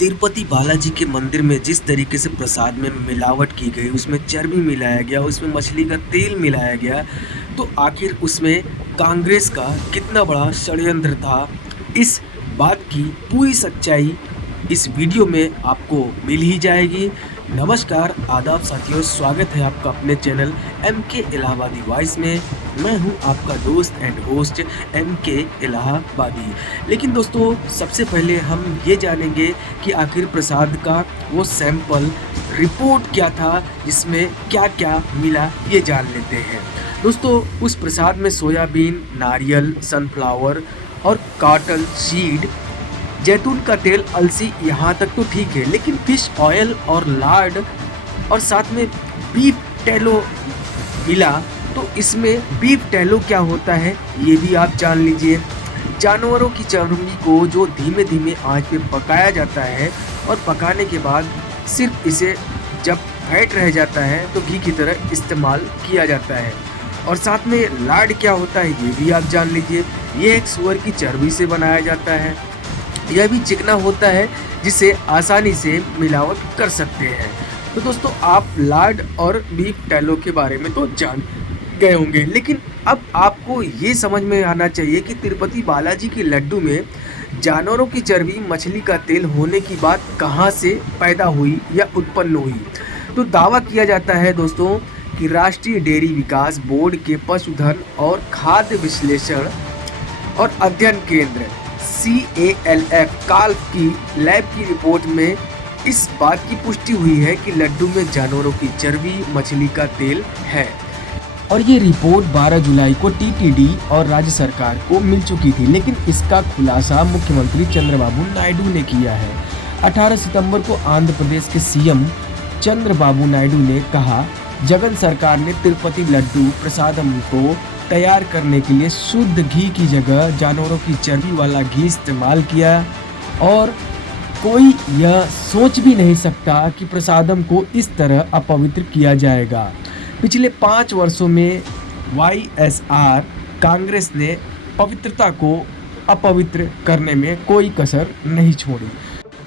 तिरुपति बालाजी के मंदिर में जिस तरीके से प्रसाद में मिलावट की गई, उसमें चर्बी मिलाया गया, उसमें मछली का तेल मिलाया गया, तो आखिर उसमें कांग्रेस का कितना बड़ा षड्यंत्र था, इस बात की पूरी सच्चाई इस वीडियो में आपको मिल ही जाएगी। नमस्कार, आदाब साथियों, स्वागत है आपका अपने चैनल MK इलाहाबादी वॉइस में। मैं हूं आपका दोस्त एंड होस्ट MK इलाहाबादी। लेकिन दोस्तों, सबसे पहले हम ये जानेंगे कि आखिर प्रसाद का वो सैंपल रिपोर्ट क्या था, जिसमें क्या क्या मिला, ये जान लेते हैं। दोस्तों, उस प्रसाद में सोयाबीन, नारियल, सनफ्लावर और कॉटन सीड, जैतून का तेल, अलसी, यहाँ तक तो ठीक है, लेकिन फिश ऑयल और लार्ड और साथ में बीफ टैलो मिला। तो इसमें बीफ टैलो क्या होता है, ये भी आप जान लीजिए। जानवरों की चर्बी को जो धीमे धीमे आंच पे पकाया जाता है और पकाने के बाद सिर्फ इसे जब फैट रह जाता है तो घी की तरह इस्तेमाल किया जाता है। और साथ में लार्ड क्या होता है, ये भी आप जान लीजिए। ये एक सूअर की चर्बी से बनाया जाता है। यह भी चिकना होता है, जिसे आसानी से मिलावट कर सकते हैं। तो दोस्तों, आप लार्ड और बीफ टैलो के बारे में तो जान गए होंगे, लेकिन अब आपको ये समझ में आना चाहिए कि तिरुपति बालाजी के लड्डू में जानवरों की चर्बी, मछली का तेल होने की बात कहाँ से पैदा हुई या उत्पन्न हुई। तो दावा किया जाता है दोस्तों कि राष्ट्रीय डेयरी विकास बोर्ड के पशुधन और खाद्य विश्लेषण और अध्ययन केंद्र CALF काल्फ की लैब की रिपोर्ट में इस बात की पुष्टि हुई है कि लड्डू में जानवरों की चर्बी, मछली का तेल है। और ये रिपोर्ट 12 जुलाई को TTD और राज्य सरकार को मिल चुकी थी, लेकिन इसका खुलासा मुख्यमंत्री चंद्रबाबू नायडू ने किया है। 18 सितंबर को आंध्र प्रदेश के CM चंद्रबाबू नायडू ने कहा, जगन सरकार ने तिरुपति लड्डू प्रसादम को तैयार करने के लिए शुद्ध घी की जगह जानवरों की चर्बी वाला घी इस्तेमाल किया और कोई यह सोच भी नहीं सकता कि प्रसादम को इस तरह अपवित्र किया जाएगा। पिछले 5 वर्षों में YSR कांग्रेस ने पवित्रता को अपवित्र करने में कोई कसर नहीं छोड़ी।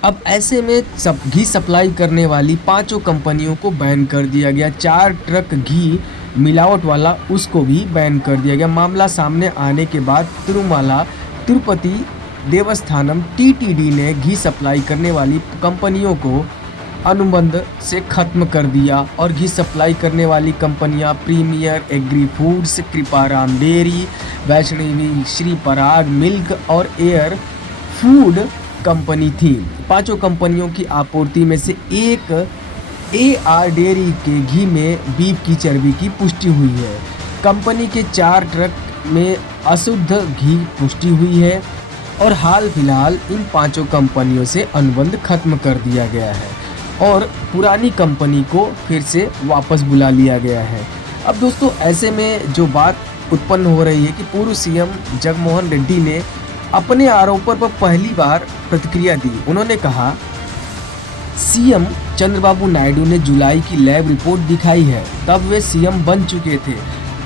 अब ऐसे में घी सप्लाई करने वाली 5 कंपनियों को बैन कर दिया गया। 4 ट्रक घी मिलावट वाला उसको भी बैन कर दिया गया। मामला सामने आने के बाद तिरुपति देवस्थानम TTD ने घी सप्लाई करने वाली कंपनियों को अनुबंध से खत्म कर दिया और घी सप्लाई करने वाली कंपनियां premier agri foods, Kriparam dairy, Vaishnavi Shri Parag milk और एयर फूड कंपनी थी। 5 कंपनियों की आपूर्ति में से एक AR डेयरी के घी में बीफ की चर्बी की पुष्टि हुई है। कंपनी के 4 ट्रक में अशुद्ध घी पुष्टि हुई है और हाल फिलहाल इन 5 कंपनियों से अनुबंध खत्म कर दिया गया है और पुरानी कंपनी को फिर से वापस बुला लिया गया है। अब दोस्तों, ऐसे में जो बात उत्पन्न हो रही है कि पूर्व CM जगनमोहन रेड्डी ने अपने आरोपों पर पहली बार प्रतिक्रिया दी। उन्होंने कहा, CM चंद्रबाबू नायडू ने जुलाई की लैब रिपोर्ट दिखाई है, तब वे CM बन चुके थे,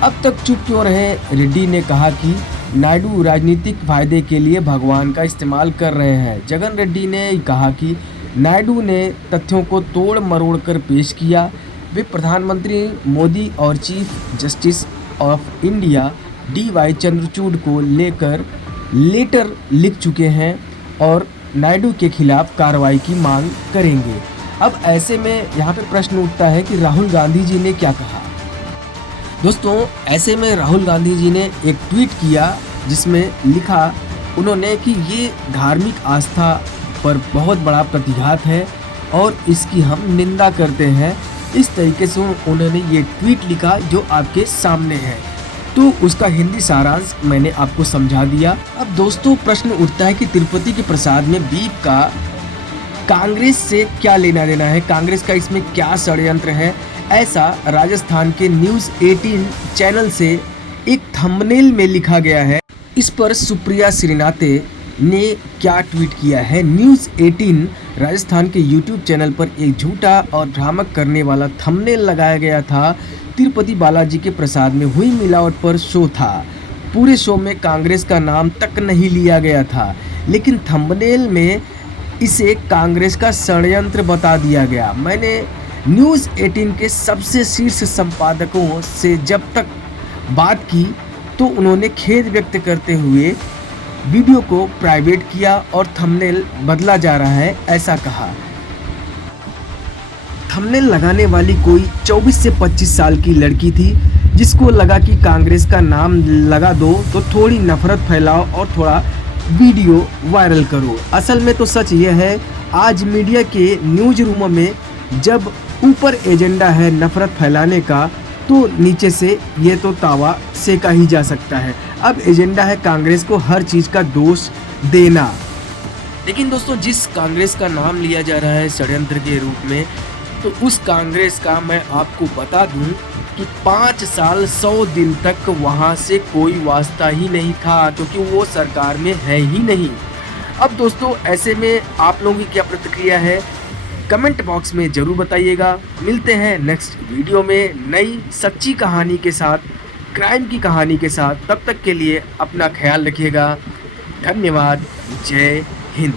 अब तक चुप क्यों रहे। रेड्डी ने कहा कि नायडू राजनीतिक फायदे के लिए भगवान का इस्तेमाल कर रहे हैं। जगन रेड्डी ने कहा कि नायडू ने तथ्यों को तोड़ मरोड़ कर पेश किया। वे प्रधानमंत्री मोदी और chief justice of India DY Chandrachud को लेकर लेटर लिख चुके हैं और नायडू के खिलाफ कार्रवाई की मांग करेंगे। अब ऐसे में यहाँ पे प्रश्न उठता है कि राहुल गांधी जी ने क्या कहा। दोस्तों, ऐसे में राहुल गांधी जी ने एक ट्वीट किया जिसमें लिखा उन्होंने कि ये धार्मिक आस्था पर बहुत बड़ा प्रतिघात है और इसकी हम निंदा करते हैं। इस तरीके से उन्होंने ये ट्वीट लिखा जो आपके सामने है। तो उसका हिंदी सारांश मैंने आपको समझा दिया। अब दोस्तों, प्रश्न उठता है कि तिरुपति के प्रसाद में बीफ का कांग्रेस से क्या लेना देना है, कांग्रेस का इसमें क्या षड्यंत्र है। ऐसा राजस्थान के न्यूज़ 18 चैनल से एक थंबनेल में लिखा गया है। इस पर सुप्रिया श्रीनाथे ने क्या ट्वीट किया है। न्यूज़ 18 राजस्थान के YouTube चैनल पर एक झूठा और भ्रामक करने वाला थंबनेल लगाया गया था। तिरुपति बालाजी के प्रसाद में हुई मिलावट पर शो था। पूरे शो में कांग्रेस का नाम तक नहीं लिया गया था, लेकिन थंबनेल में इसे कांग्रेस का षड्यंत्र बता दिया गया। मैंने न्यूज़ 18 के सबसे शीर्ष संपादकों से जब तक बात की तो उन्होंने खेद व्यक्त करते हुए वीडियो को प्राइवेट किया और थंबनेल बदला जा रहा है, ऐसा कहा। थंबनेल लगाने वाली कोई 24 से 25 साल की लड़की थी, जिसको लगा कि कांग्रेस का नाम लगा दो तो थोड़ी नफरत फैलाओ और थोड़ा वीडियो वायरल करो। असल में तो सच यह है, आज मीडिया के न्यूज रूम में जब ऊपर एजेंडा है नफरत फैलाने का, तो नीचे से ये तो तावा सेका ही जा सकता है। अब एजेंडा है कांग्रेस को हर चीज़ का दोष देना। लेकिन दोस्तों, जिस कांग्रेस का नाम लिया जा रहा है षड्यंत्र के रूप में, तो उस कांग्रेस का मैं आपको बता दूं कि 5 साल 100 दिन तक वहां से कोई वास्ता ही नहीं था, क्योंकि वो सरकार में है ही नहीं। अब दोस्तों, ऐसे में आप लोगों की क्या प्रतिक्रिया है, कमेंट बॉक्स में ज़रूर बताइएगा। मिलते हैं नेक्स्ट वीडियो में नई सच्ची कहानी के साथ, क्राइम की कहानी के साथ। तब तक के लिए अपना ख्याल रखिएगा। धन्यवाद। जय हिंद।